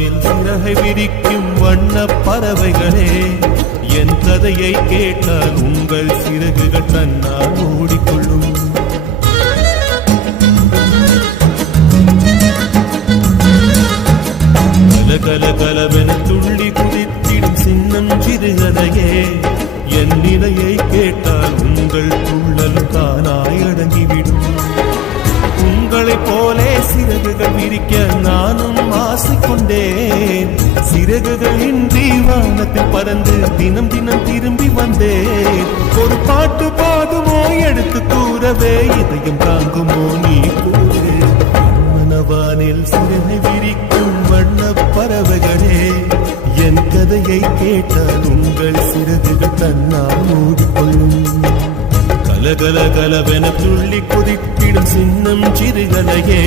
வானில் சிறகை விரிக்கும் வண்ண பறவைகளே, என் கதையை கேட்டால் உங்கள் சிறகுகள் தன்னால் ஓடிக்கொள்ளும். கல கலவென துள்ளி குதித்திடும் சின்னம் சிறுகதையே, என் நிலையை கேட்டால் உங்கள் துள்ளல் தானாய் அடங்கிவிடும். உங்களைப் போலே சிறகுகள் விரிக்க நானும் ஆசை கொண்டேன். சிறகுகள் இன்றி வானத்தில் பறந்து தினம் தினம் திரும்பி வந்தேன். ஒரு பாட்டு போதுமோ எடுத்து கூறவே, இதயம் தாங்குமோ நீ கூறு. மனவானில் சிறகை விரிக்கும் வண்ண பறவைகளே, என் கதையை கேட்டால் உங்கள் சிறகுகள் தன்னால் மூடிக்கொள்ளும். கலகல கலவென துள்ளி குதித்திடும் சின்னம் சிறுகலையே,